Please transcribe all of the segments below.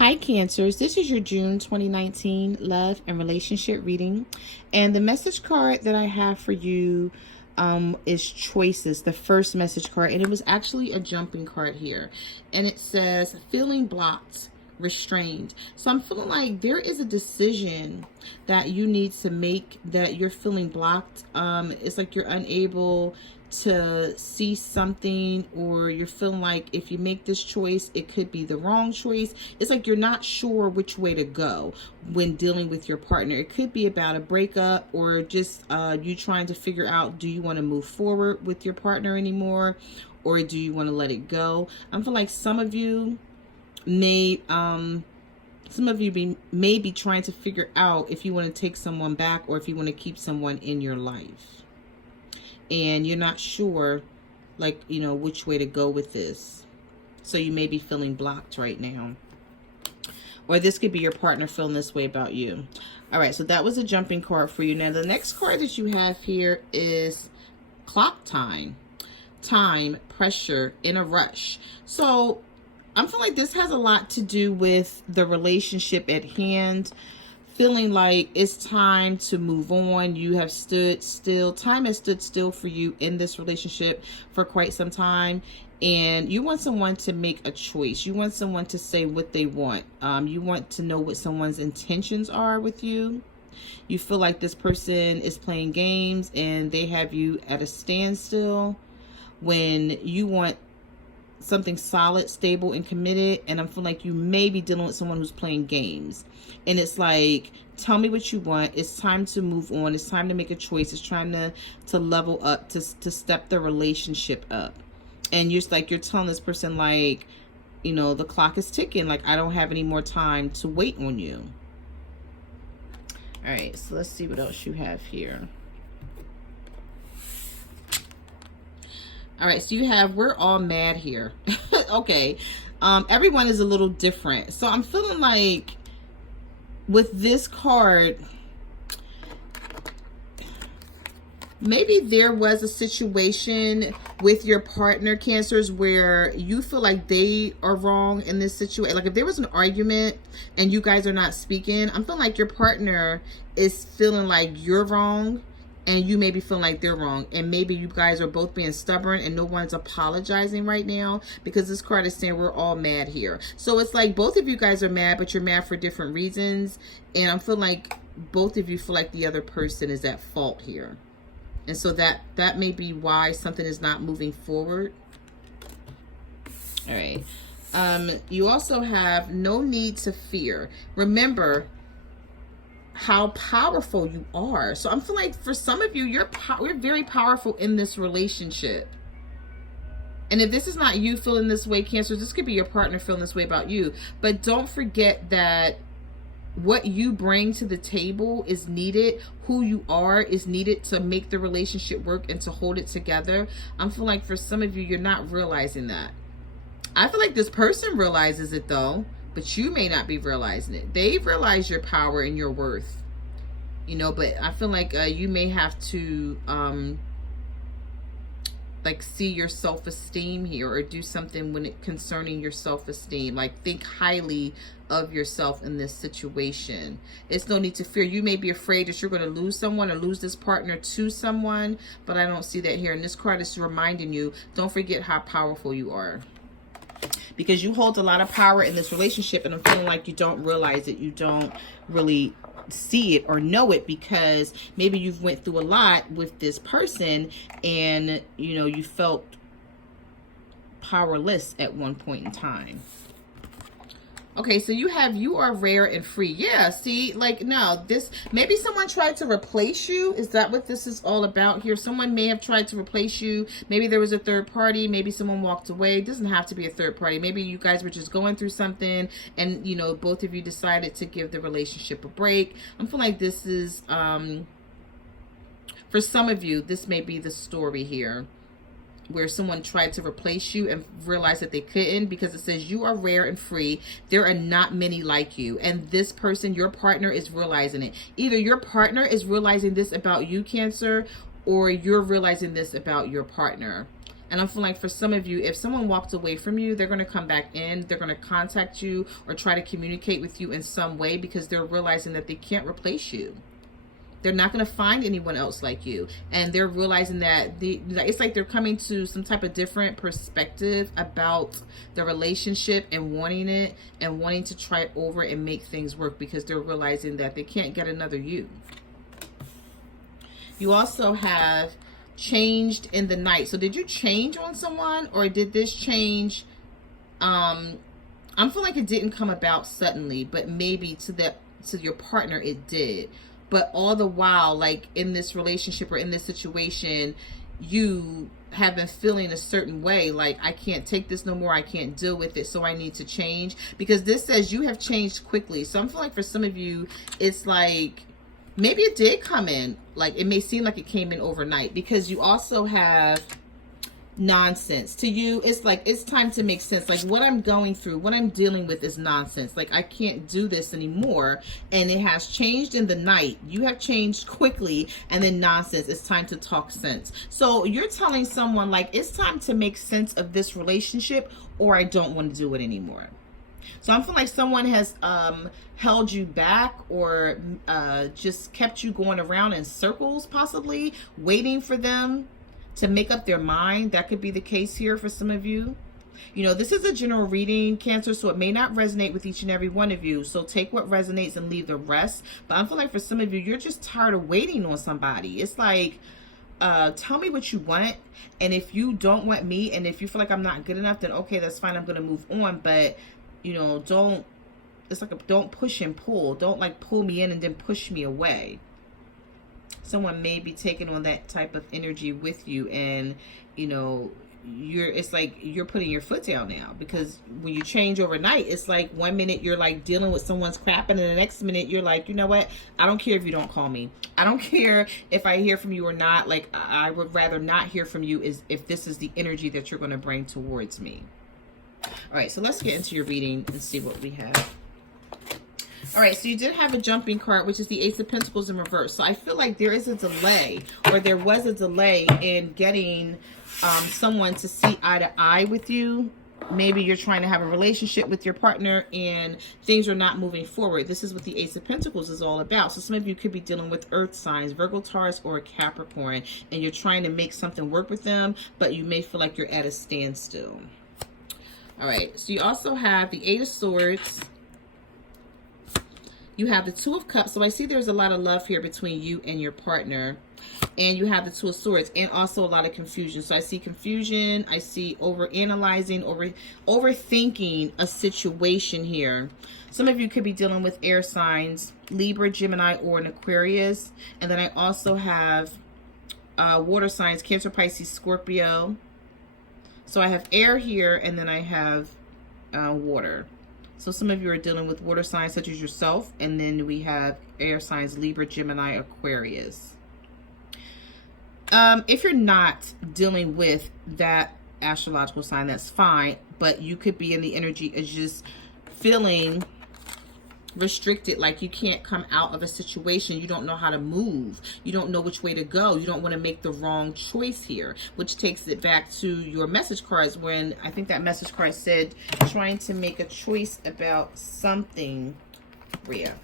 Hi Cancers, this is your June 2019 love and relationship reading, and the message card that I have for you is choices, the first message card, and it was actually a jumping card here, and it says feeling blocked, restrained. So I'm feeling like there is a decision that you need to make, that you're feeling blocked. It's like you're unable to see something, or you're feeling like if you make this choice it could be the wrong choice. It's like you're not sure which way to go when dealing with your partner. It could be about a breakup, or just you trying to figure out, do you want to move forward with your partner anymore, or do you want to let it go? I feel like some of you may may be trying to figure out if you want to take someone back, or if you want to keep someone in your life, and you're not sure, like, which way to go with this. So you may be feeling blocked right now, or this could be your partner feeling this way about you. All right, so that was a jumping card for you. Now the next card that you have here is clock time, pressure, in a rush. So I'm feeling like this has a lot to do with the relationship at hand. Feeling like it's time to move on. You have stood still. Time has stood still for you in this relationship for quite some time. And you want someone to make a choice. You want someone to say what they want. You want to know what someone's intentions are with you. You feel like this person is playing games and they have you at a standstill when you want something solid, stable, and committed. And I'm feeling like you may be dealing with someone who's playing games, and it's like, tell me what you want. It's time to move on. It's time to make a choice. It's trying to level up, to step the relationship up. And you're like, you're telling this person, like, the clock is ticking, like, I don't have any more time to wait on you. All right, so let's see what else you have here. All right, so you have, we're all mad here. Okay. Everyone is a little different. So I'm feeling like with this card, maybe there was a situation with your partner, Cancers, where you feel like they are wrong in this situation. Like if there was an argument and you guys are not speaking, I'm feeling like your partner is feeling like you're wrong, and you may be feeling like they're wrong, and maybe you guys are both being stubborn and no one's apologizing right now, because this card is saying we're all mad here. So it's like both of you guys are mad, but you're mad for different reasons, and I'm feeling like both of you feel like the other person is at fault here, and so that may be why something is not moving forward. All right. You also have no need to fear. Remember how powerful you are. So I'm feeling like for some of you, you're very powerful in this relationship. And if this is not you feeling this way, Cancer, this could be your partner feeling this way about you. But don't forget that what you bring to the table is needed. Who you are is needed to make the relationship work and to hold it together. I'm feeling like for some of you, you're not realizing that. I feel like this person realizes it though, but you may not be realizing it. They realize your power and your worth, but I feel like you may have to like see your self-esteem here, or do something when it concerning your self-esteem, like think highly of yourself in this situation. It's no need to fear. You may be afraid that you're going to lose someone or lose this partner to someone, but I don't see that here. And this card is reminding you, don't forget how powerful you are, because you hold a lot of power in this relationship, and I'm feeling like you don't realize it. You don't really see it or know it, because maybe you've went through a lot with this person, and you felt powerless at one point in time. Okay, so you are rare and free. Yeah, see, like, no, this, maybe someone tried to replace you. Is that what this is all about here? Someone may have tried to replace you. Maybe there was a third party. Maybe someone walked away. It doesn't have to be a third party. Maybe you guys were just going through something, and, both of you decided to give the relationship a break. I'm feeling like this is, for some of you, this may be the story here, where someone tried to replace you and realized that they couldn't, because it says you are rare and free. There are not many like you. And this person, your partner, is realizing it. Either your partner is realizing this about you, Cancer, or you're realizing this about your partner. And I'm feeling like for some of you, if someone walked away from you, they're going to come back in. They're going to contact you or try to communicate with you in some way because they're realizing that they can't replace you. They're not going to find anyone else like you. And they're realizing that it's like they're coming to some type of different perspective about the relationship and wanting it and wanting to try it over and make things work because they're realizing that they can't get another you. You also have changed in the night. So did you change on someone, or did this change I'm feeling like it didn't come about suddenly, but maybe to your partner it did. But all the while, like in this relationship or in this situation, you have been feeling a certain way, like I can't take this no more, I can't deal with it, so I need to change. Because this says you have changed quickly. So I'm feeling like for some of you, it's like maybe it did come in, like it may seem like it came in overnight, because you also have nonsense. To you, it's like it's time to make sense. Like what I'm going through, what I'm dealing with is nonsense. Like I can't do this anymore, and it has changed in the night. You have changed quickly, and then nonsense. It's time to talk sense. So you're telling someone like it's time to make sense of this relationship, or I don't want to do it anymore. So I'm feeling like someone has held you back, or just kept you going around in circles, possibly waiting for them to make up their mind. That could be the case here for some of you. You know, this is a general reading, Cancer, so it may not resonate with each and every one of you. So take what resonates and leave the rest. But I'm feeling like for some of you, you're just tired of waiting on somebody. It's like, tell me what you want. And if you don't want me, and if you feel like I'm not good enough, then okay, that's fine. I'm going to move on. But, you know, don't push and pull. Don't like pull me in and then push me away. Someone may be taking on that type of energy with you, and you know, it's like you're putting your foot down now, because when you change overnight, it's like 1 minute you're like dealing with someone's crap, and then the next minute you're like, you know what, I don't care if you don't call me, I don't care if I hear from you or not. Like I would rather not hear from you is if this is the energy that you're going to bring towards me. All right, so let's get into your reading and see what we have. All right, so you did have a jumping card, which is the Ace of Pentacles in reverse. So I feel like there is a delay, or there was a delay in getting someone to see eye to eye with you. Maybe you're trying to have a relationship with your partner and things are not moving forward. This is what the Ace of Pentacles is all about. So some of you could be dealing with earth signs, Virgo, Taurus, or Capricorn, and you're trying to make something work with them, but you may feel like you're at a standstill. All right, so you also have the Eight of Swords. You have the Two of Cups. So I see there's a lot of love here between you and your partner. And you have the Two of Swords, and also a lot of confusion. So I see confusion. I see overanalyzing, overthinking a situation here. Some of you could be dealing with air signs, Libra, Gemini, or an Aquarius. And then I also have water signs, Cancer, Pisces, Scorpio. So I have air here, and then I have water. So some of you are dealing with water signs such as yourself, and then we have air signs, Libra, Gemini, Aquarius. If you're not dealing with that astrological sign, that's fine, but you could be in the energy of just feeling restricted, like you can't come out of a situation. You don't know how to move. You don't know which way to go. You don't want to make the wrong choice here, which takes it back to your message cards, when I think that message card said trying to make a choice about something. Rhea.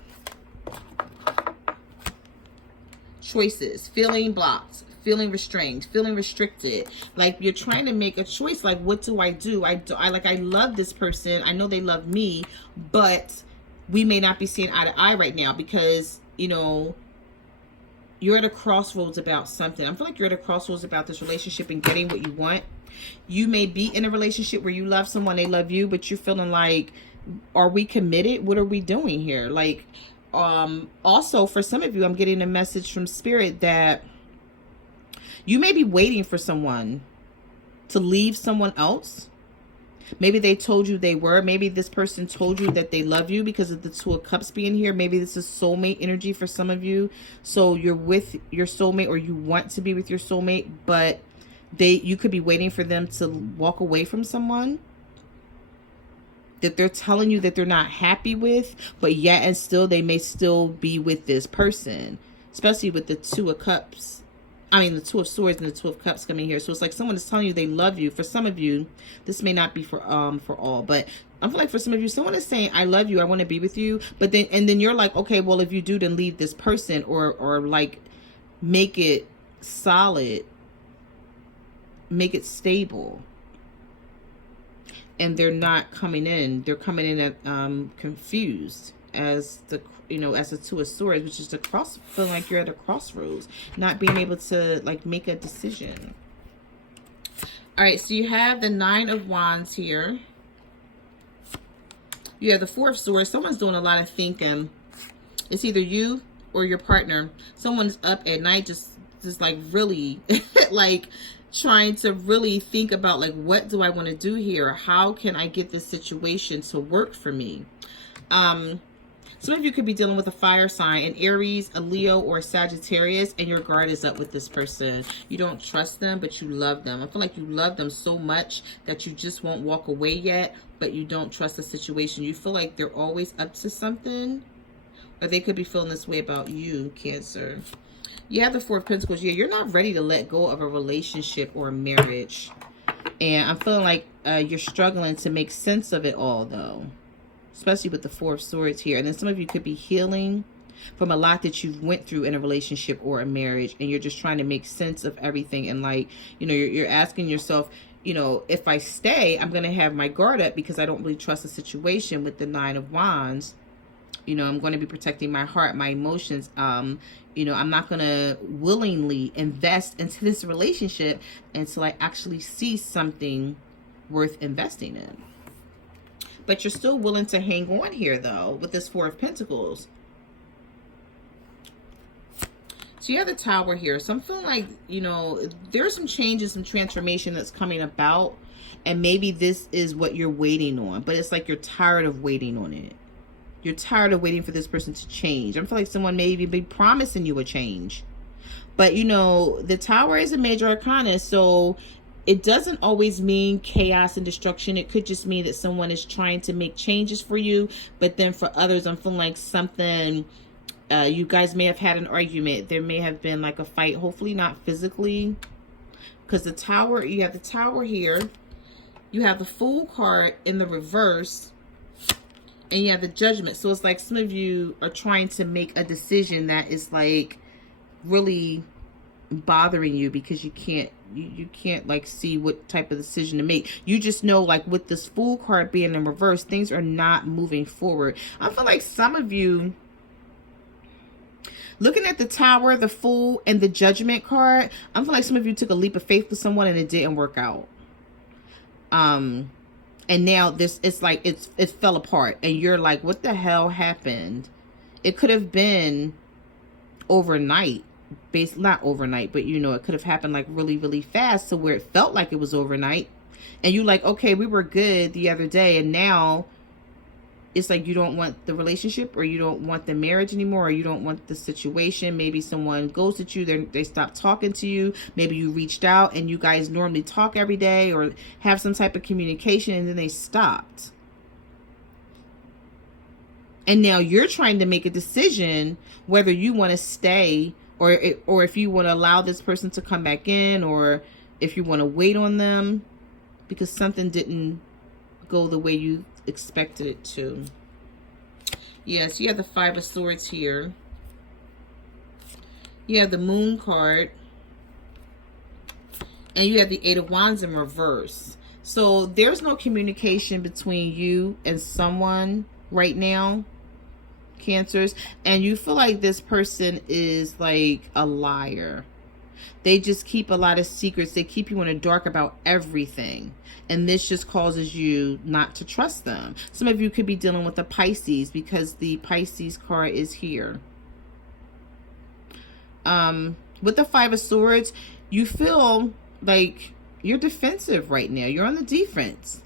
Choices, feeling blocked, feeling restrained, feeling restricted. Like you're trying to make a choice. Like, what do? I love this person. I know they love me, but we may not be seeing eye to eye right now, because, you know, you're at a crossroads about something. I feel like you're at a crossroads about this relationship and getting what you want. You may be in a relationship where you love someone, they love you, but you're feeling like, are we committed? What are we doing here? Like, also for some of you, I'm getting a message from Spirit that you may be waiting for someone to leave someone else. Maybe they told you they were. Maybe this person told you that they love you because of the Two of Cups being here. Maybe this is soulmate energy for some of you. So you're with your soulmate, or you want to be with your soulmate, but you could be waiting for them to walk away from someone that they're telling you that they're not happy with, but yet and still they may still be with this person, especially with the Two of Cups I mean, the Two of Swords and the Two of Cups coming here. So it's like someone is telling you they love you. For some of you, this may not be for all, but I feel like for some of you, someone is saying, I love you, I want to be with you. But then you're like, okay, well, if you do, then leave this person, or like make it solid, make it stable. And they're not coming in. They're coming in at confused as the, you know, as a Two of Swords, which is the cross, feeling like you're at a crossroads, not being able to like make a decision. All right, so you have the Nine of Wands here. You have the Four of Swords. Someone's doing a lot of thinking. It's either you or your partner. Someone's up at night just like really like trying to really think about like, what do I want to do here? How can I get this situation to work for me? Some of you could be dealing with a fire sign, an Aries, a Leo, or a Sagittarius, and your guard is up with this person. You don't trust them, but you love them. I feel like you love them so much that you just won't walk away yet, but you don't trust the situation. You feel like they're always up to something, or they could be feeling this way about you, Cancer. You have the Four of Pentacles. Yeah, you're not ready to let go of a relationship or a marriage. And I'm feeling like you're struggling to make sense of it all, though. Especially with the Four of Swords here. And then some of you could be healing from a lot that you've went through in a relationship or a marriage. And you're just trying to make sense of everything. And like, you know, you're asking yourself, you know, if I stay, I'm going to have my guard up because I don't really trust the situation with the Nine of Wands. You know, I'm going to be protecting my heart, my emotions. You know, I'm not going to willingly invest into this relationship until I actually see something worth investing in. But you're still willing to hang on here, though, with this Four of Pentacles. So you have the Tower here. So I'm feeling like, you know, there's some changes, some transformation that's coming about. And maybe this is what you're waiting on. But it's like you're tired of waiting on it. You're tired of waiting for this person to change. I feel like someone may even be promising you a change. But, you know, the Tower is a major arcana, so it doesn't always mean chaos and destruction. It could just mean that someone is trying to make changes for you. But then for others, I'm feeling like something, you guys may have had an argument. There may have been like a fight, hopefully not physically. Because the Tower, you have the Tower here. You have the Fool card in the reverse. And you have the Judgment. So it's like some of you are trying to make a decision that is like really bothering you because you can't like see what type of decision to make. You just know, like, with this Fool card being in reverse, things are not moving forward. I feel like some of you, looking at the Tower, the Fool, and the Judgment card, I feel like some of you took a leap of faith with someone and it didn't work out. And now it's like it fell apart and you're like, what the hell happened? It could have been overnight, not overnight, but you know, it could have happened like really, really fast to where it felt like it was overnight. And you like, okay, we were good the other day, and now it's like you don't want the relationship, or you don't want the marriage anymore, or you don't want the situation. Maybe someone ghosted you, they stopped talking to you. Maybe you reached out and you guys normally talk every day or have some type of communication, and then they stopped. And now you're trying to make a decision whether you want to stay or if you want to allow this person to come back in, or if you want to wait on them because something didn't go the way you expected it to. Yes, you have the Five of Swords here. You have the Moon card. And you have the Eight of Wands in reverse. So there's no communication between you and someone right now, Cancers. And you feel like this person is like a liar. They just keep a lot of secrets. They keep you in the dark about everything. And this just causes you not to trust them. Some of you could be dealing with a Pisces because the Pisces card is here. With the Five of Swords, you feel like you're defensive right now. You're on the defense.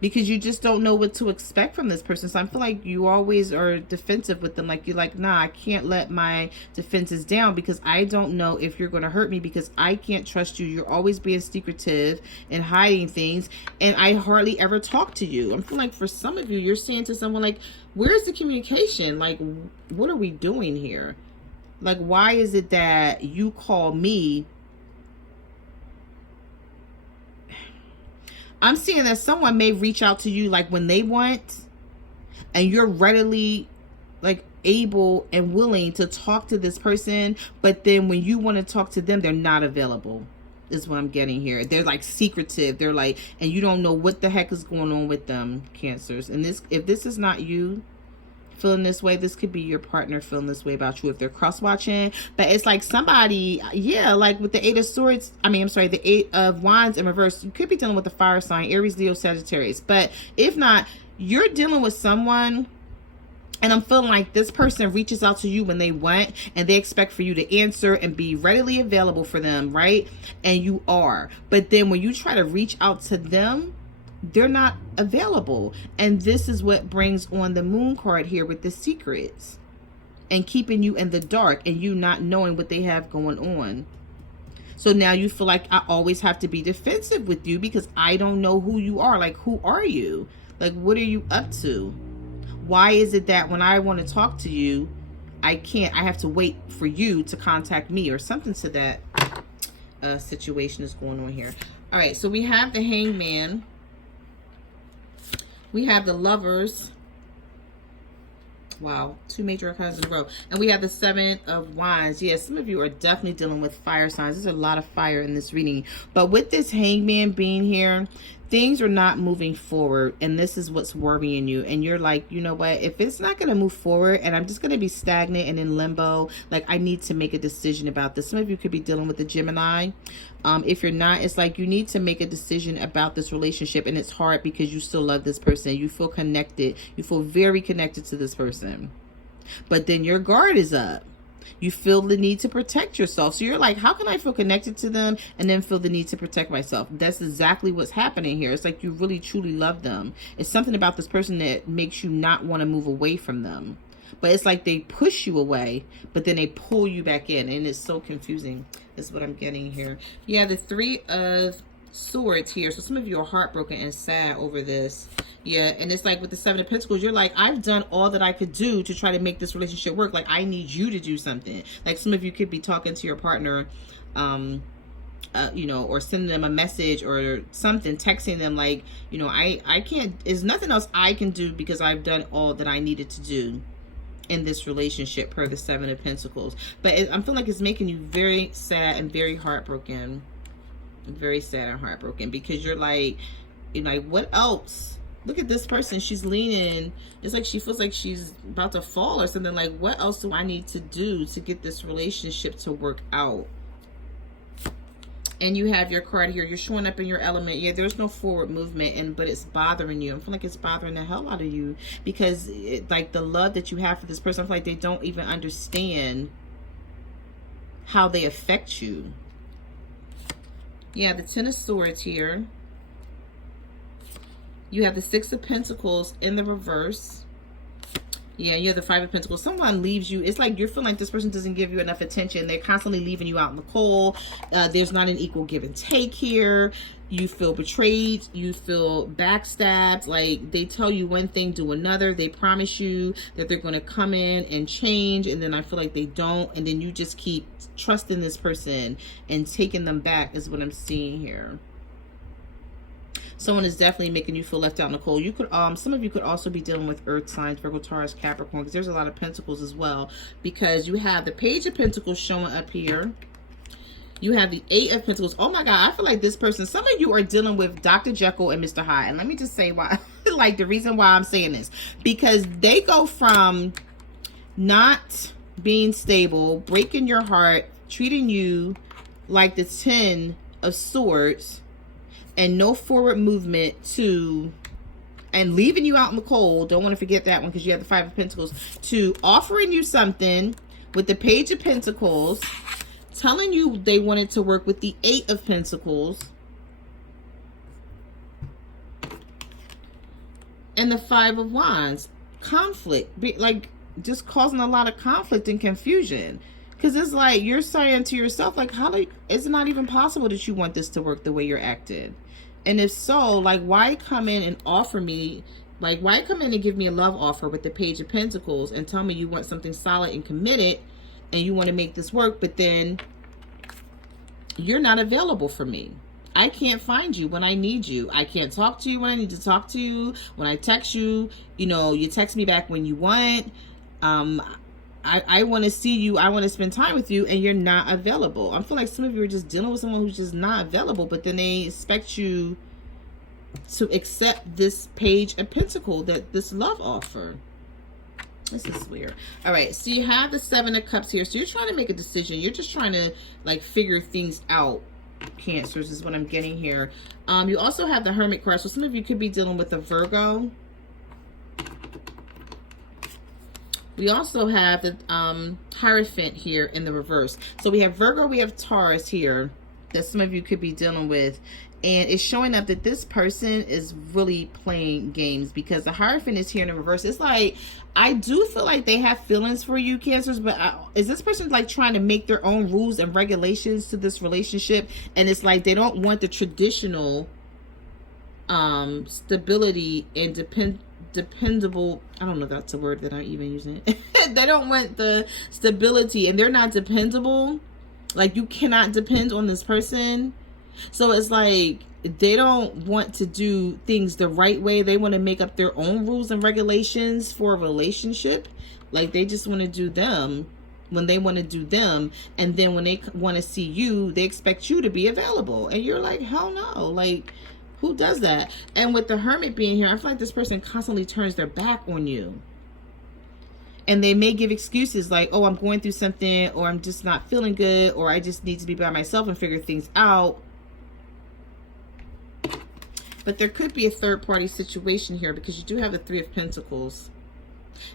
Because you just don't know what to expect from this person. So I feel like you always are defensive with them. Like you're like, nah, I can't let my defenses down because I don't know if you're going to hurt me, because I can't trust you. You're always being secretive and hiding things. And I hardly ever talk to you. I'm feeling like for some of you, you're saying to someone like, where's the communication? Like, what are we doing here? Like, why is it that you call me? I'm seeing that someone may reach out to you like when they want, and you're readily like able and willing to talk to this person, but then when you want to talk to them, they're not available, is what I'm getting here. They're like secretive. They're like, and you don't know what the heck is going on with them, Cancers. And this, if this is not you feeling this way, this could be your partner feeling this way about you if they're cross-watching. But it's like somebody, yeah, like with the Eight of Swords, the Eight of Wands in reverse, you could be dealing with the fire sign, Aries, Leo, Sagittarius. But if not, you're dealing with someone, and I'm feeling like this person reaches out to you when they want, and they expect for you to answer and be readily available for them, right? And you are. But then when you try to reach out to them, they're not available. And this is what brings on the Moon card here with the secrets and keeping you in the dark and you not knowing what they have going on. So now you feel like I always have to be defensive with you because I don't know who you are. Like, who are you? Like, what are you up to? Why is it that when I want to talk to you, I can't? I have to wait for you to contact me, or something to that situation is going on here. All right, so we have the Hangman. We have the Lovers. Wow, 2 major arcana in a row. And we have the Seven of Wands. Yeah, some of you are definitely dealing with fire signs. There's a lot of fire in this reading. But with this Hangman being here, things are not moving forward. And this is what's worrying you. And you're like, you know what? If it's not going to move forward and I'm just going to be stagnant and in limbo, like I need to make a decision about this. Some of you could be dealing with the Gemini. If you're not, it's like you need to make a decision about this relationship, and it's hard because you still love this person. You feel connected. You feel very connected to this person. But then your guard is up. You feel the need to protect yourself. So you're like, how can I feel connected to them and then feel the need to protect myself? That's exactly what's happening here. It's like you really, truly love them. It's something about this person that makes you not want to move away from them. But it's like they push you away, but then they pull you back in. And it's so confusing. Is what I'm getting here. Yeah, the Three of Swords here. So some of you are heartbroken and sad over this. Yeah, and it's like with the Seven of Pentacles, you're like, I've done all that I could do to try to make this relationship work. Like, I need you to do something. Like, some of you could be talking to your partner, you know, or sending them a message or something, texting them like, you know, I can't, there's nothing else I can do because I've done all that I needed to do in this relationship per the Seven of Pentacles. But I'm feeling like it's making you very sad and very heartbroken. Very sad and heartbroken because you're like, what else? Look at this person. She's leaning. It's like she feels like she's about to fall or something. Like, what else do I need to do to get this relationship to work out? And you have your card here. You're showing up in your element. Yeah, there's no forward movement, but it's bothering you. I feel like it's bothering the hell out of you because like the love that you have for this person, I feel like they don't even understand how they affect you. Yeah, the Ten of Swords here. You have the Six of Pentacles in the reverse. Yeah, you have the Five of Pentacles. Someone leaves you. It's like you're feeling like this person doesn't give you enough attention. They're constantly leaving you out in the cold. There's not an equal give and take here. You feel betrayed. You feel backstabbed. Like they tell you one thing, do another. They promise you that they're going to come in and change. And then I feel like they don't. And then you just keep trusting this person and taking them back is what I'm seeing here. Someone is definitely making you feel left out in the cold. You could, some of you could also be dealing with earth signs, Virgo, Taurus, Capricorn, because there's a lot of pentacles as well. Because you have the Page of Pentacles showing up here. You have the Eight of Pentacles. Oh my God, I feel like this person, some of you are dealing with Dr. Jekyll and Mr. Hyde. And let me just say why, like the reason why I'm saying this. Because they go from not being stable, breaking your heart, treating you like the Ten of Swords, and no forward movement to, and leaving you out in the cold, don't want to forget that one because you have the Five of Pentacles, to offering you something with the Page of Pentacles, telling you they wanted to work with the Eight of Pentacles, and the Five of Wands. Conflict, like just causing a lot of conflict and confusion. Because it's like you're saying to yourself, like, how is it not even possible that you want this to work the way you're acting? And if so, like, why come in and offer me, like, why come in and give me a love offer with the Page of Pentacles and tell me you want something solid and committed, and you want to make this work, but then you're not available for me. I can't find you when I need you. I can't talk to you when I need to talk to you. When I text you, you know, you text me back when you want. I want to see you. I want to spend time with you, and you're not available. I feel like some of you are just dealing with someone who's just not available, but then they expect you to accept this Page of Pentacles, that this love offer. This is weird. All right, so you have the Seven of Cups here. So you're trying to make a decision. You're just trying to like figure things out. Cancers is what I'm getting here. You also have the Hermit card. So some of you could be dealing with a Virgo. We also have the Hierophant here in the reverse. So we have Virgo, we have Taurus here that some of you could be dealing with. And it's showing up that this person is really playing games, because the Hierophant is here in the reverse. It's like, I do feel like they have feelings for you, Cancers, but is this person like trying to make their own rules and regulations to this relationship? And it's like they don't want the traditional stability and dependable, I don't know if that's a word that I'm even using. They don't want the stability, and they're not dependable. Like, you cannot depend on this person. So it's like they don't want to do things the right way. They want to make up their own rules and regulations for a relationship. Like, they just want to do them when they want to do them. And then when they want to see you, they expect you to be available. And you're like, hell no. Like, who does that? And with the Hermit being here, I feel like this person constantly turns their back on you. And they may give excuses like, oh, I'm going through something, or I'm just not feeling good, or I just need to be by myself and figure things out. But there could be a third-party situation here, because you do have the Three of Pentacles.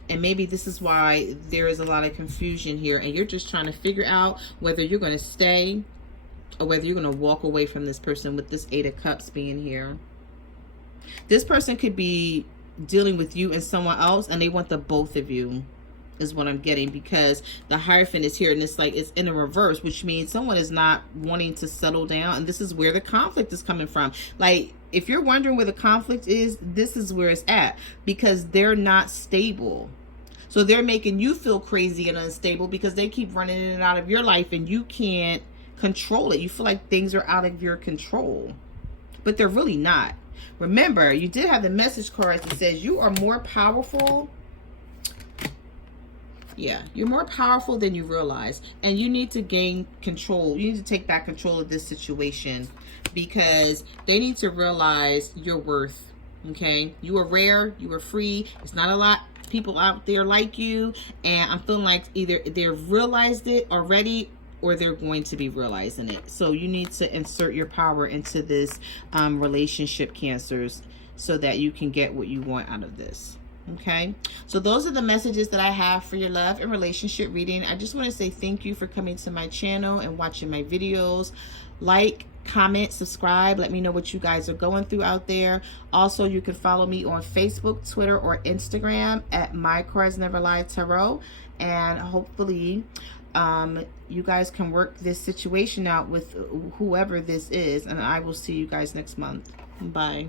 And maybe this is why there is a lot of confusion here. And you're just trying to figure out whether you're going to stay or whether you're going to walk away from this person, with this Eight of Cups being here. This person could be dealing with you and someone else, and they want the both of you, is what I'm getting, because the Hierophant is here, and it's like it's in a reverse, which means someone is not wanting to settle down. And this is where the conflict is coming from. Like, if you're wondering where the conflict is, this is where it's at, because they're not stable. So they're making you feel crazy and unstable because they keep running in and out of your life, and you can't control it. You feel like things are out of your control, but they're really not. Remember, you did have the message card that says you are more powerful. Yeah, you're more powerful than you realize, and you need to gain control. You need to take back control of this situation, because they need to realize your worth. Okay, you are rare, you are free. It's not a lot of people out there like you, and I'm feeling like either they've realized it already, or they're going to be realizing it. So you need to insert your power into this relationship, Cancers, so that you can get what you want out of this. Okay, so those are the messages that I have for your love and relationship reading. I just want to say thank you for coming to my channel and watching my videos. Like, comment, subscribe. Let me know what you guys are going through out there. Also, you can follow me on Facebook, Twitter, or Instagram at My Cards Never Lie Tarot. And hopefully you guys can work this situation out with whoever this is. And I will see you guys next month. Bye.